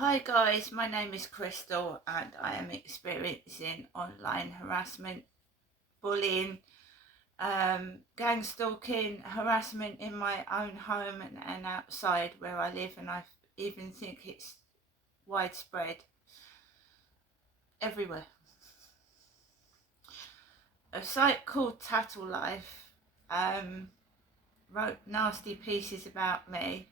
Hi guys, my name is Crystal and I am experiencing online harassment, bullying, gang stalking, harassment in my own home and outside where I live, and I even think it's widespread everywhere. A site called Tattle Life wrote nasty pieces about me,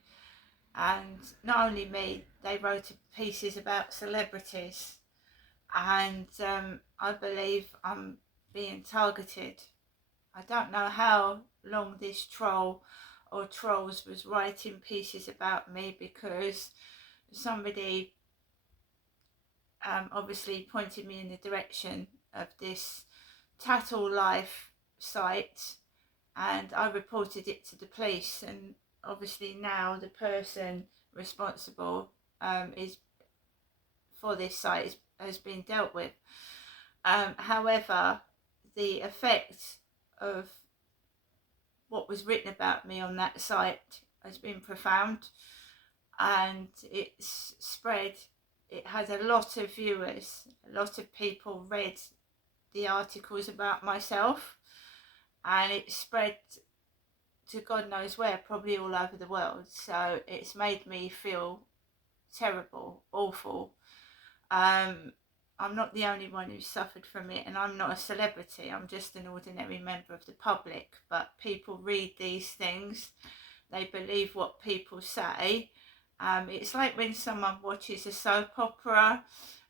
and not only me, they wrote pieces about celebrities, and I believe I'm being targeted. I don't know how long this troll or trolls was writing pieces about me, because somebody obviously pointed me in the direction of this Tattle Life site, and I reported it to the police, and obviously now the person responsible is for this site has been dealt with. However, the effect of what was written about me on that site has been profound, and it's spread. It has a lot of viewers. A lot of people read the articles about myself, and it spread to God knows where, probably all over the world. So it's made me feel terrible, awful. I'm not the only one who's suffered from it, and I'm not a celebrity. I'm just an ordinary member of the public. But people read these things, they believe what people say. It's like when someone watches a soap opera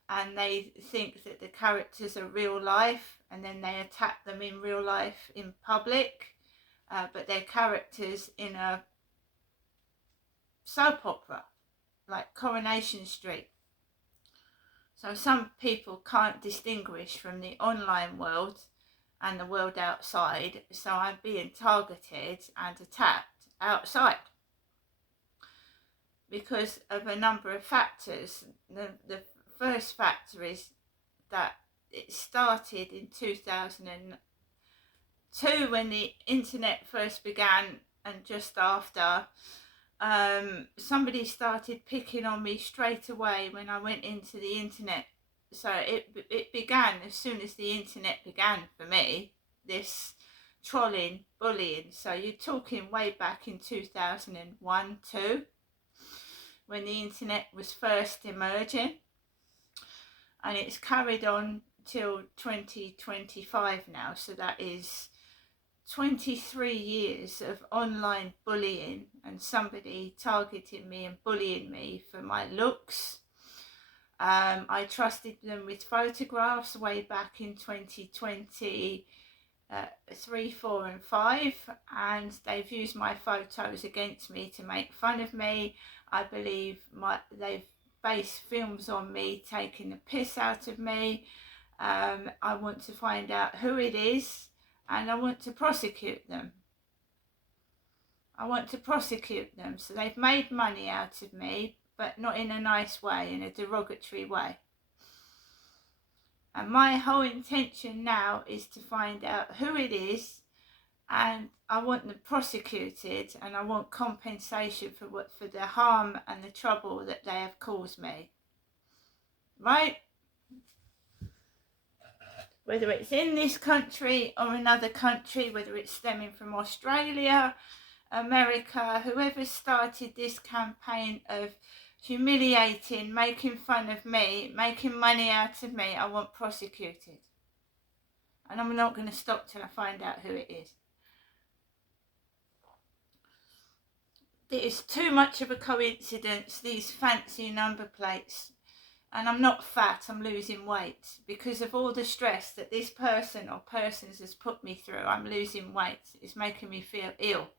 and they think that the characters are real life, and then they attack them in real life in public, but they're characters in a soap opera like Coronation Street. So some people can't distinguish from the online world and the world outside, so I'm being targeted and attacked outside because of a number of factors. The first factor is that it started in 2002 when the internet first began, and just after, somebody started picking on me straight away when I went into the internet. So it began as soon as the internet began for me, this trolling, bullying. So you're talking way back in 2001 too, when the internet was first emerging, and it's carried on till 2025 now. So that is 23 years of online bullying, and somebody targeting me and bullying me for my looks. I trusted them with photographs way back in 2020, 3, 4 and 5, and they've used my photos against me to make fun of me. I believe they've based films on me taking the piss out of me. I want to find out who it is, and I want to prosecute them. So they've made money out of me, but not in a nice way, in a derogatory way. And my whole intention now is to find out who it is, and I want them prosecuted, and I want compensation for the harm and the trouble that they have caused me. Right? Whether it's in this country or another country, whether it's stemming from Australia, America, whoever started this campaign of humiliating, making fun of me, making money out of me, I want prosecuted. And I'm not going to stop till I find out who it is. It is too much of a coincidence, these fancy number plates. And I'm not fat, I'm losing weight because of all the stress that this person or persons has put me through. I'm losing weight. It's making me feel ill.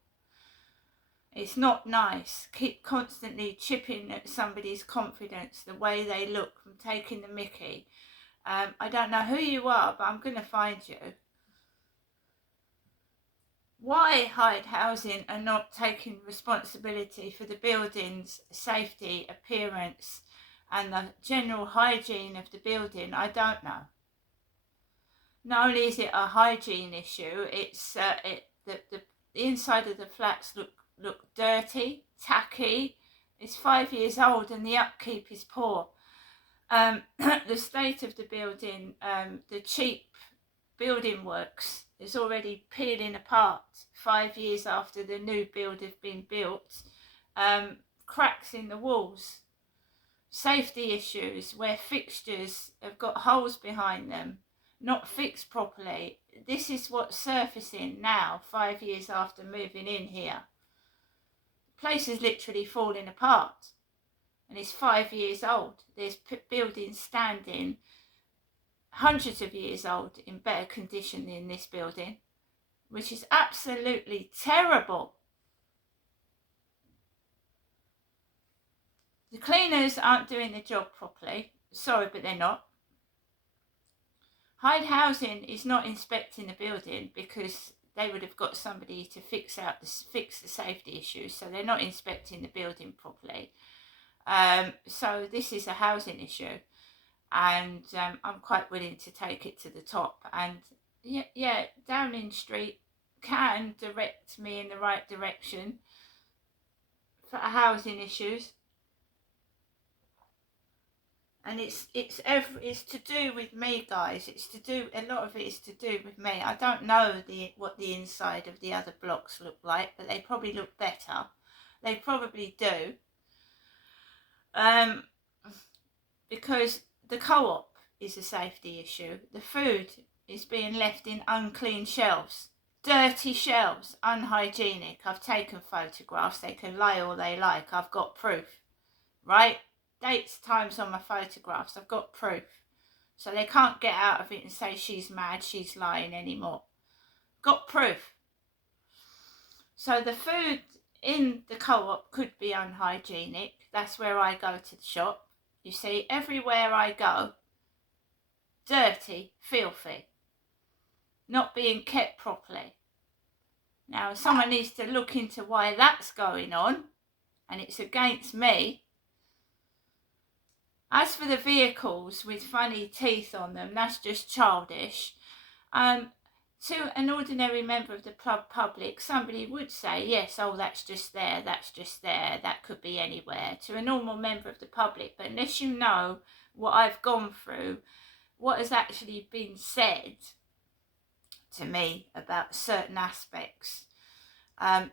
It's not nice. Keep constantly chipping at somebody's confidence, the way they look, from taking the mickey. I don't know who you are, but I'm going to find you. Why Hyde Housing are not taking responsibility for the building's safety, appearance, and the general hygiene of the building, I don't know. Not only is it a hygiene issue, it's the inside of the flats look dirty, tacky. It's 5 years old and the upkeep is poor. The state of the building, the cheap building works is already peeling apart 5 years after the new build has been built. Cracks in the walls, safety issues where fixtures have got holes behind them, not fixed properly. This is what's surfacing now, 5 years after moving in here. The place is literally falling apart, and it's 5 years old. There's buildings standing hundreds of years old in better condition than this building, which is absolutely terrible. The cleaners aren't doing the job properly. Sorry, but they're not. Hyde Housing is not inspecting the building because they would have got somebody to fix the safety issues, so they're not inspecting the building properly. So this is a housing issue, and I'm quite willing to take it to the top. And yeah, Downing Street can direct me in the right direction for housing issues. And it's to do with me, guys. A lot of it is to do with me. I don't know what the inside of the other blocks look like, but they probably look better. They probably do. Because the co-op is a safety issue. The food is being left in unclean shelves. Dirty shelves, unhygienic. I've taken photographs. They can lie all they like. I've got proof. Right? Dates, times on my photographs. I've got proof. So they can't get out of it and say she's mad, she's lying anymore. Got proof. So the food in the co-op could be unhygienic. That's where I go to the shop. You see, everywhere I go, dirty, filthy, not being kept properly. Now, someone needs to look into why that's going on, and it's against me. As for the vehicles with funny teeth on them, that's just childish. To an ordinary member of the public, somebody would say, yes, oh, that's just there, that could be anywhere. To a normal member of the public, but unless you know what I've gone through, what has actually been said to me about certain aspects,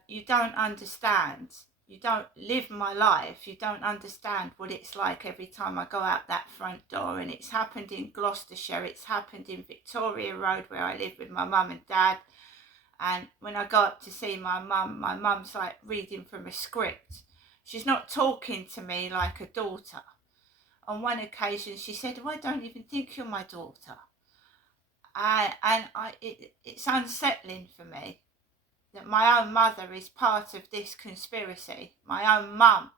you don't understand. You don't live my life. You don't understand what it's like every time I go out that front door. And it's happened in Gloucestershire. It's happened in Victoria Road, where I live with my mum and dad. And when I go up to see my mum's like reading from a script. She's not talking to me like a daughter. On one occasion, she said, oh, I don't even think you're my daughter. It's unsettling for me that my own mother is part of this conspiracy, my own mum.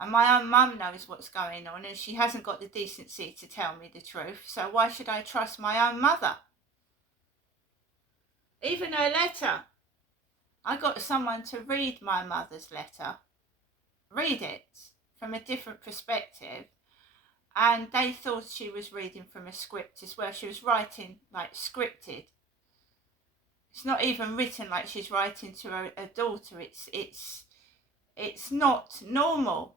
And my own mum knows what's going on, and she hasn't got the decency to tell me the truth, so why should I trust my own mother? Even her letter. I got someone to read my mother's letter, read it from a different perspective, and they thought she was reading from a script as well. She was writing like scripted. It's not even written like she's writing to a daughter. It's not normal.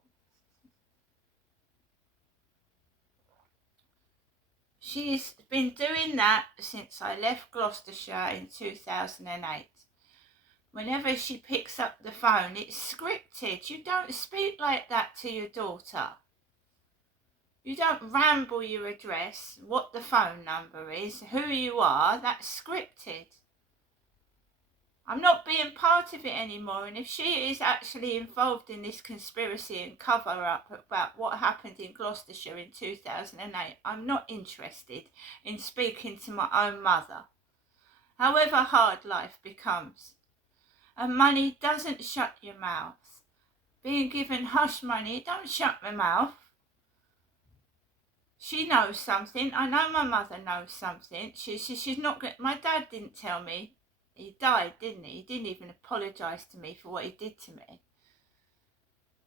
She's been doing that since I left Gloucestershire in 2008. Whenever she picks up the phone, it's scripted. You don't speak like that to your daughter. You don't ramble your address, what the phone number is, who you are. That's scripted. I'm not being part of it anymore, and if she is actually involved in this conspiracy and cover-up about what happened in Gloucestershire in 2008, I'm not interested in speaking to my own mother, however hard life becomes. And money doesn't shut your mouth. Being given hush money, it don't shut my mouth. She knows something. I know my mother knows something. She's not good. My dad didn't tell me. He died, didn't he? He didn't even apologise to me for what he did to me.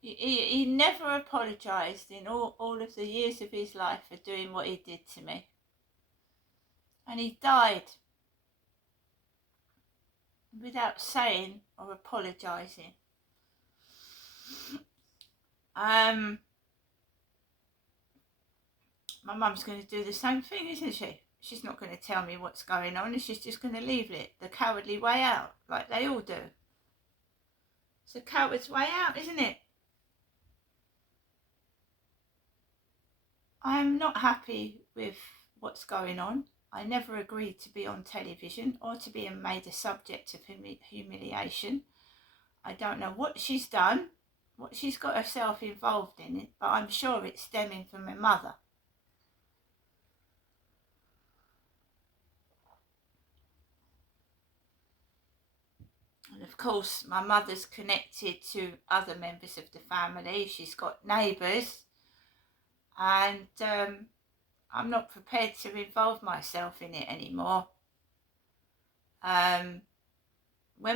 He never apologised in all of the years of his life for doing what he did to me. And he died without saying or apologising. My mum's going to do the same thing, isn't she? She's not going to tell me what's going on, and she's just going to leave it the cowardly way out, like they all do. It's a coward's way out, isn't it? I'm not happy with what's going on. I never agreed to be on television or to be made a subject of humiliation. I don't know what she's done, what she's got herself involved in, but I'm sure it's stemming from her mother. And of course, my mother's connected to other members of the family. She's got neighbours, and I'm not prepared to involve myself in it anymore. When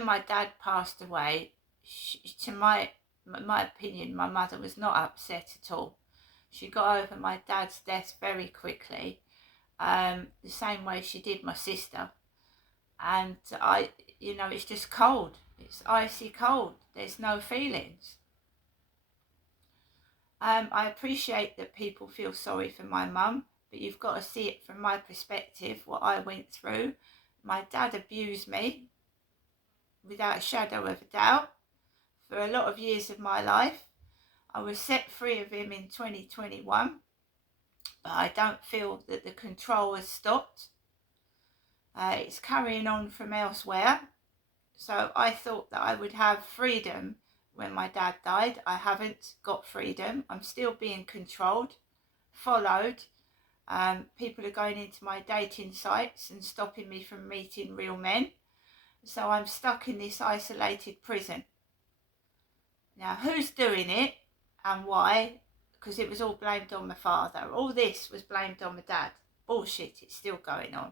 my dad passed away, to my opinion, my mother was not upset at all. She got over my dad's death very quickly, the same way she did my sister. And it's just cold. It's icy cold. There's no feelings. I appreciate that people feel sorry for my mum, but you've got to see it from my perspective, what I went through. My dad abused me, without a shadow of a doubt, for a lot of years of my life. I was set free of him in 2021, but I don't feel that the control has stopped. It's carrying on from elsewhere. So I thought that I would have freedom when my dad died. I haven't got freedom. I'm still being controlled, followed. People are going into my dating sites and stopping me from meeting real men. So I'm stuck in this isolated prison. Now, who's doing it and why? Because it was all blamed on my father. All this was blamed on my dad. Bullshit, it's still going on.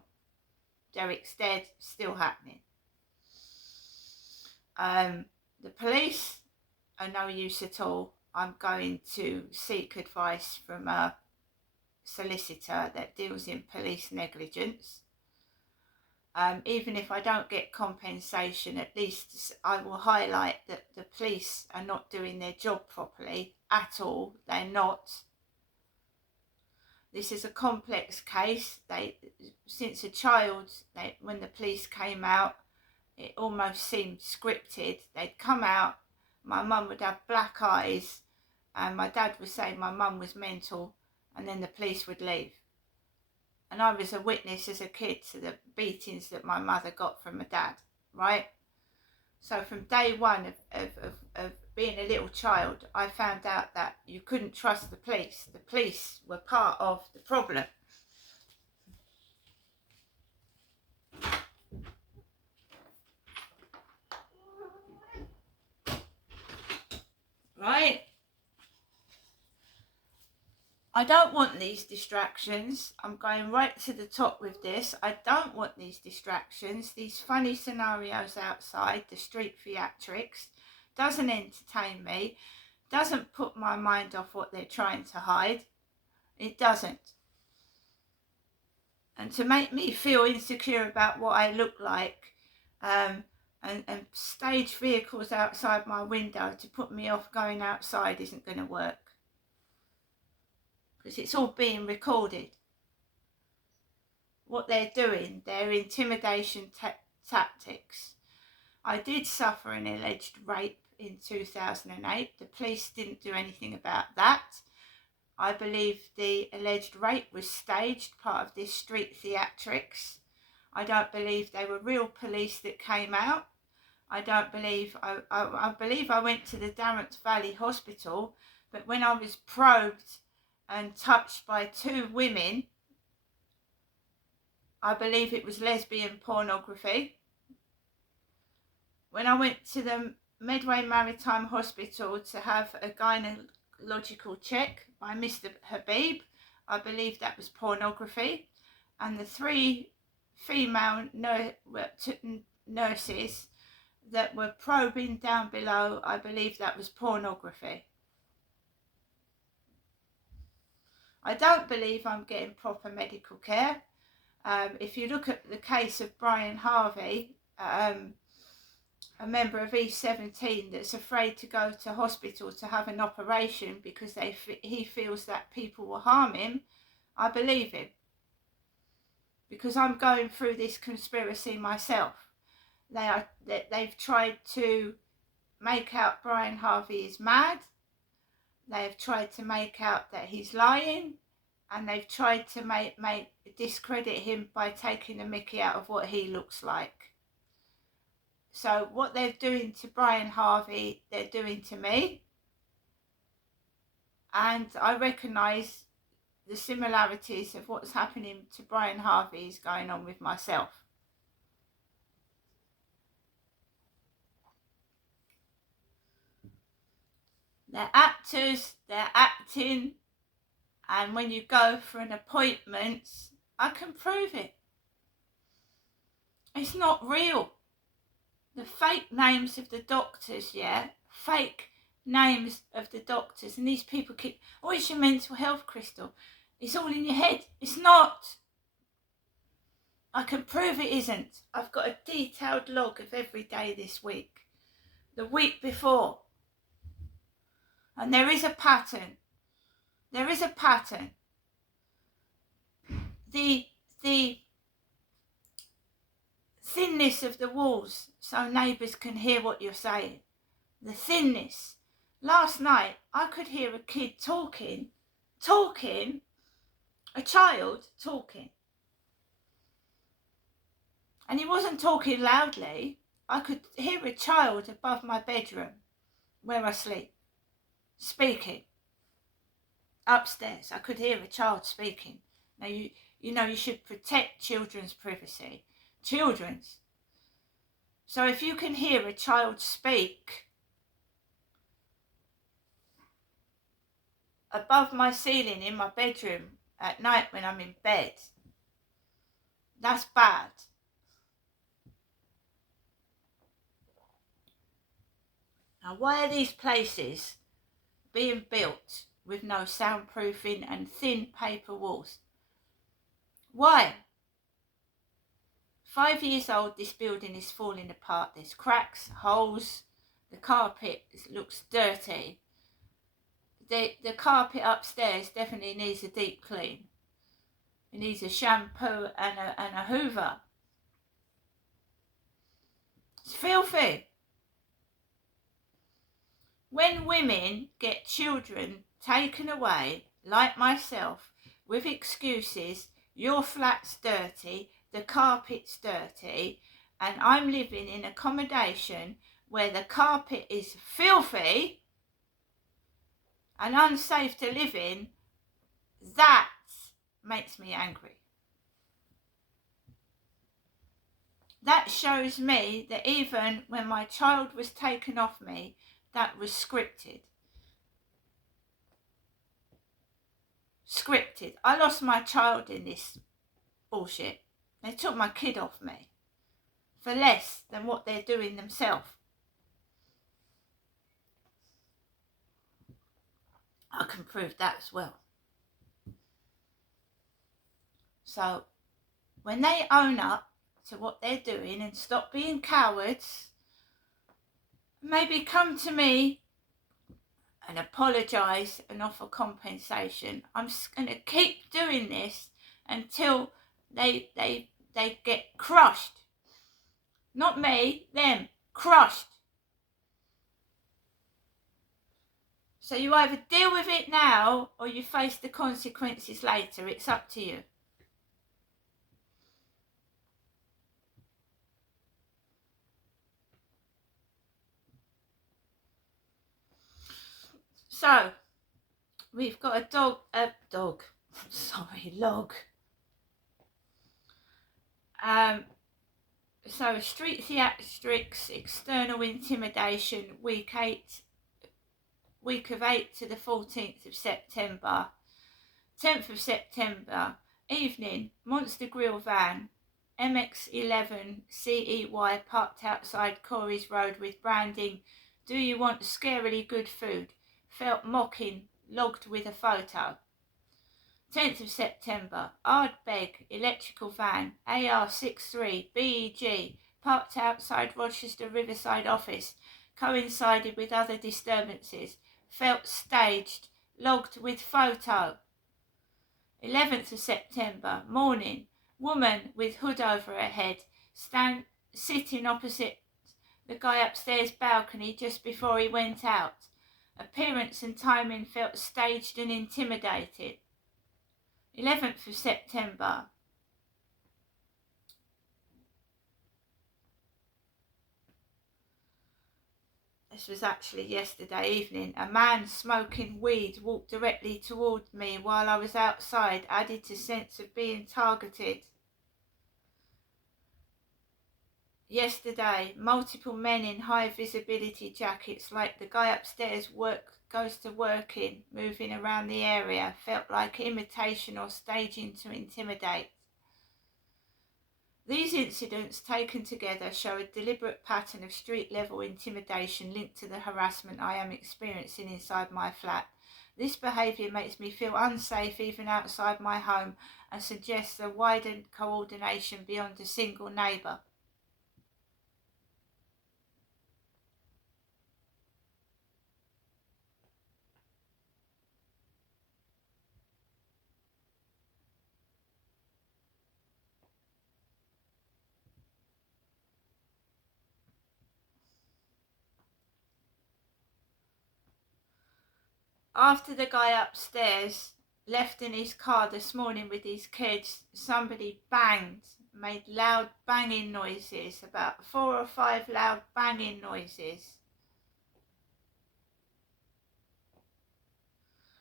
Derek's dead, still happening. The police are no use at all. I'm going to seek advice from a solicitor that deals in police negligence. Even if I don't get compensation, at least I will highlight that the police are not doing their job properly at all. They're not. This is a complex case. Since a child, when the police came out, it almost seemed scripted. They'd come out, my mum would have black eyes, and my dad would say my mum was mental, and then the police would leave. And I was a witness as a kid to the beatings that my mother got from my dad, right? So from day one of being a little child, I found out that you couldn't trust the police. The police were part of the problem. Right? I don't want these distractions. I'm going right to the top with this. I don't want these distractions. These funny scenarios outside, the street theatrics, doesn't entertain me, doesn't put my mind off what they're trying to hide. It doesn't. And to make me feel insecure about what I look like, and stage vehicles outside my window to put me off going outside isn't going to work. Because it's all being recorded. What they're doing, their intimidation tactics. I did suffer an alleged rape in 2008. The police didn't do anything about that. I believe the alleged rape was staged, part of this street theatrics. I don't believe they were real police that came out. I don't believe, I believe I went to the Darrant Valley Hospital, but when I was probed and touched by two women, I believe it was lesbian pornography. When I went to the Medway Maritime Hospital to have a gynecological check by Mr. Habib, I believe that was pornography. And the three female nurses that were probing down below, I believe that was pornography. I don't believe I'm getting proper medical care. If you look at the case of Brian Harvey, a member of E17 that's afraid to go to hospital to have an operation because he feels that people will harm him, I believe him. Because I'm going through this conspiracy myself. They've tried to make out Brian Harvey is mad. They've tried to make out that he's lying, and they've tried to discredit him by taking the mickey out of what he looks like. So what they're doing to Brian Harvey, they're doing to me. And I recognise the similarities of what's happening to Brian Harvey is going on with myself. They're actors, they're acting, and when you go for an appointment, I can prove it. It's not real. The fake names of the doctors, yeah? Fake names of the doctors. And these people keep, oh, it's your mental health, Crystal. It's all in your head. It's not. I can prove it isn't. I've got a detailed log of every day this week. The week before. And there is a pattern. There is a pattern. The thinness of the walls so neighbours can hear what you're saying. The thinness. Last night I could hear a kid talking, a child talking. And he wasn't talking loudly. I could hear a child above my bedroom where I sleep, speaking. Upstairs, I could hear a child speaking. Now, you know, you should protect children's privacy. Children's. So if you can hear a child speak above my ceiling in my bedroom at night when I'm in bed, that's bad. Now, why are these places being built with no soundproofing and thin paper walls? Why? 5 years old, this building is falling apart. There's cracks, holes, the carpet looks dirty. The carpet upstairs definitely needs a deep clean. It needs a shampoo and a hoover. It's filthy. When women get children taken away, like myself, with excuses, your flat's dirty, the carpet's dirty, and I'm living in accommodation where the carpet is filthy and unsafe to live in, that makes me angry. That shows me that even when my child was taken off me, that was scripted. Scripted. I lost my child in this bullshit. They took my kid off me for less than what they're doing themselves. I can prove that as well. So when they own up to what they're doing and stop being cowards, maybe come to me and apologise and offer compensation. I'm going to keep doing this until they get crushed. Not me, them, crushed. So you either deal with it now or you face the consequences later. It's up to you. So, we've got a log. So street theatrics, external intimidation, week of 8 to the 14th of September. 10th of September, evening, Monster Grill van, MX11 CEY parked outside Corey's Road with branding, "Do you want scarily good food?" Felt mocking, logged with a photo. 10th of September, Ardbeg electrical van, AR63 BEG, parked outside Rochester Riverside office, coincided with other disturbances, felt staged, logged with photo. 11th of September, morning, woman with hood over her head, sitting opposite the guy upstairs balcony just before he went out. Appearance and timing felt staged and intimidated. 11th of September. This was actually yesterday evening. A man smoking weed walked directly towards me while I was outside, added to sense of being targeted. Yesterday, multiple men in high visibility jackets like the guy upstairs goes to work in, moving around the area, felt like imitation or staging to intimidate. These incidents taken together show a deliberate pattern of street-level intimidation linked to the harassment I am experiencing inside my flat. This behaviour makes me feel unsafe even outside my home and suggests a widened coordination beyond a single neighbour. After the guy upstairs left in his car this morning with his kids, somebody banged, made loud banging noises, about 4 or 5 loud banging noises.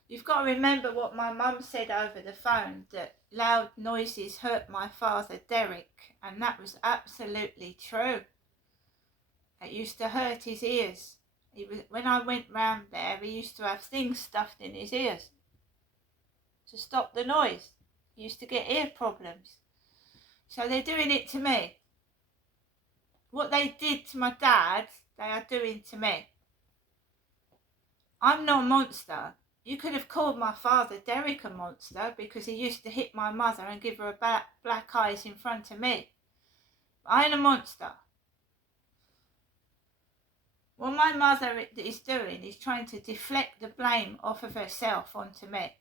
You've got to remember what my mum said over the phone, that loud noises hurt my father Derek, and that was absolutely true. It used to hurt his ears. When I went round there, he used to have things stuffed in his ears to stop the noise. He used to get ear problems. So they're doing it to me. What they did to my dad, they are doing to me. I'm no monster. You could have called my father Derek a monster because he used to hit my mother and give her black eyes in front of me. I ain't a monster. What my mother is doing is trying to deflect the blame off of herself onto me.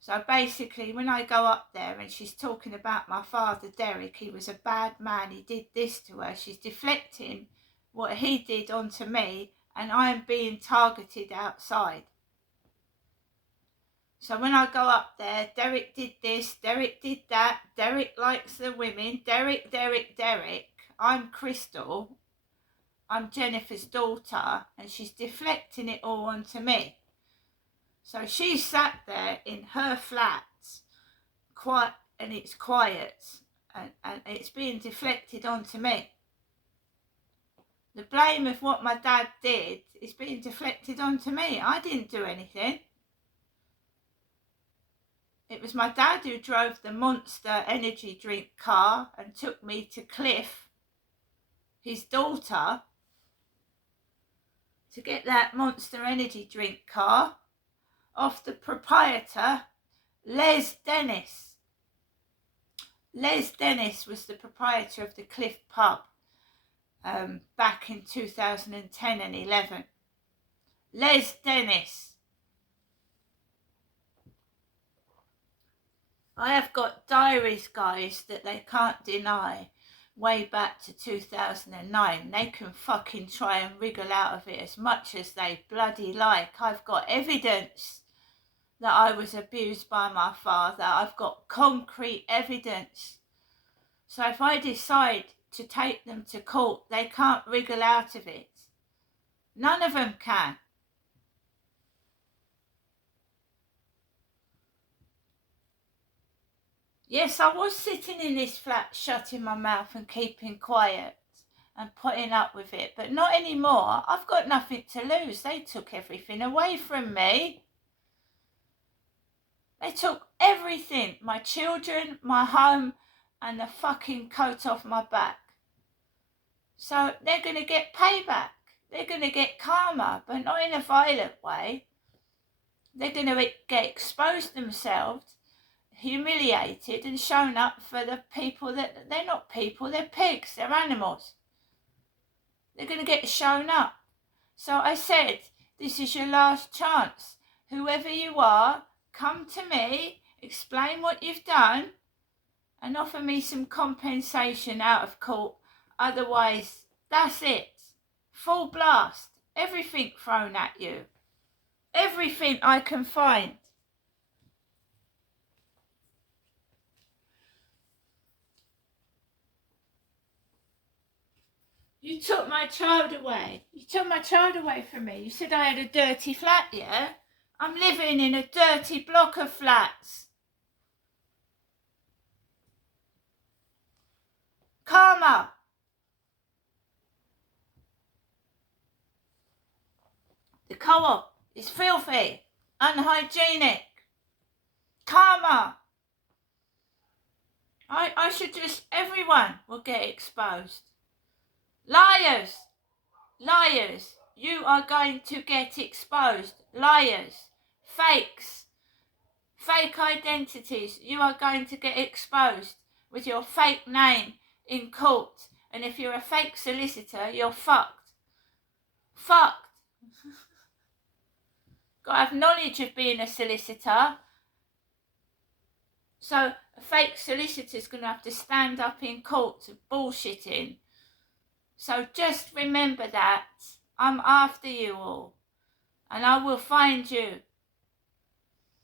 So basically, when I go up there and she's talking about my father Derek, he was a bad man, he did this to her, she's deflecting what he did onto me, and I am being targeted outside. So when I go up there, Derek did this, Derek did that, Derek likes the women, Derek. I'm Crystal, I'm Jennifer's daughter, and she's deflecting it all onto me. So she sat there in her flat, quiet, and it's quiet, and it's being deflected onto me. The blame of what my dad did is being deflected onto me. I didn't do anything. It was my dad who drove the Monster energy drink car and took me to Cliff, his daughter, to get that Monster energy drink car off the proprietor, Les Dennis. Les Dennis was the proprietor of the Cliff pub back in 2010 and 11. Les Dennis. I have got diaries, guys, that they can't deny, way back to 2009. They can fucking try and wriggle out of it as much as they bloody like. I've got evidence that I was abused by my father. I've got concrete evidence. So if I decide to take them to court, they can't wriggle out of it. None of them can. Yes, I was sitting in this flat, shutting my mouth and keeping quiet and putting up with it, but not anymore. I've got nothing to lose. They took everything away from me. They took everything. My children, my home, and the fucking coat off my back. So they're going to get payback. They're going to get karma, but not in a violent way. They're going to get exposed themselves humiliated and shown up for the people that they're not people, they're pigs, they're animals. They're going to get shown up. So I said, this is your last chance. Whoever you are, come to me, explain what you've done, and offer me some compensation out of court. Otherwise, that's it. Full blast. Everything thrown at you. Everything I can find. You took my child away. You took my child away from me. You said I had a dirty flat, yeah? I'm living in a dirty block of flats. Karma. The co-op is filthy, unhygienic. Karma. I should just, everyone will get exposed. Liars. Liars. You are going to get exposed. Liars. Fakes. Fake identities. You are going to get exposed with your fake name in court. And if you're a fake solicitor, you're fucked. Fucked. Got to have knowledge of being a solicitor. So a fake solicitor's going to have to stand up in court bullshitting. So just remember that. I'm after you all. And I will find you.